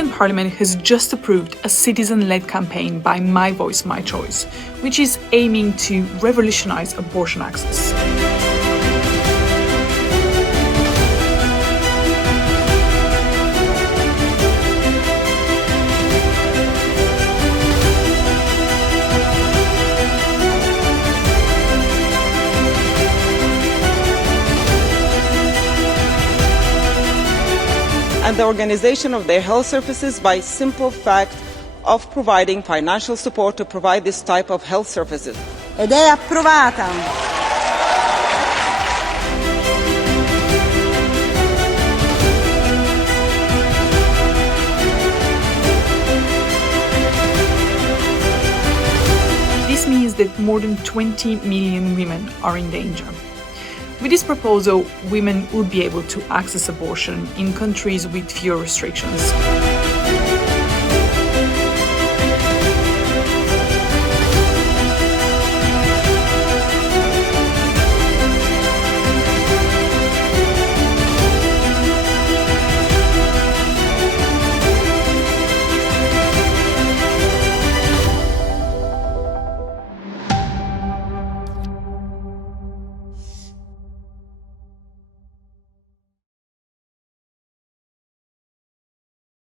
European Parliament has just approved a citizen-led campaign by My Voice, My Choice, which is aiming to revolutionize abortion access. And the organisation of their health services by simple fact of providing financial support to provide this type of health services. Ed è approvata. This means that more than 20 million women are in danger. With this proposal, women would be able to access abortion in countries with fewer restrictions.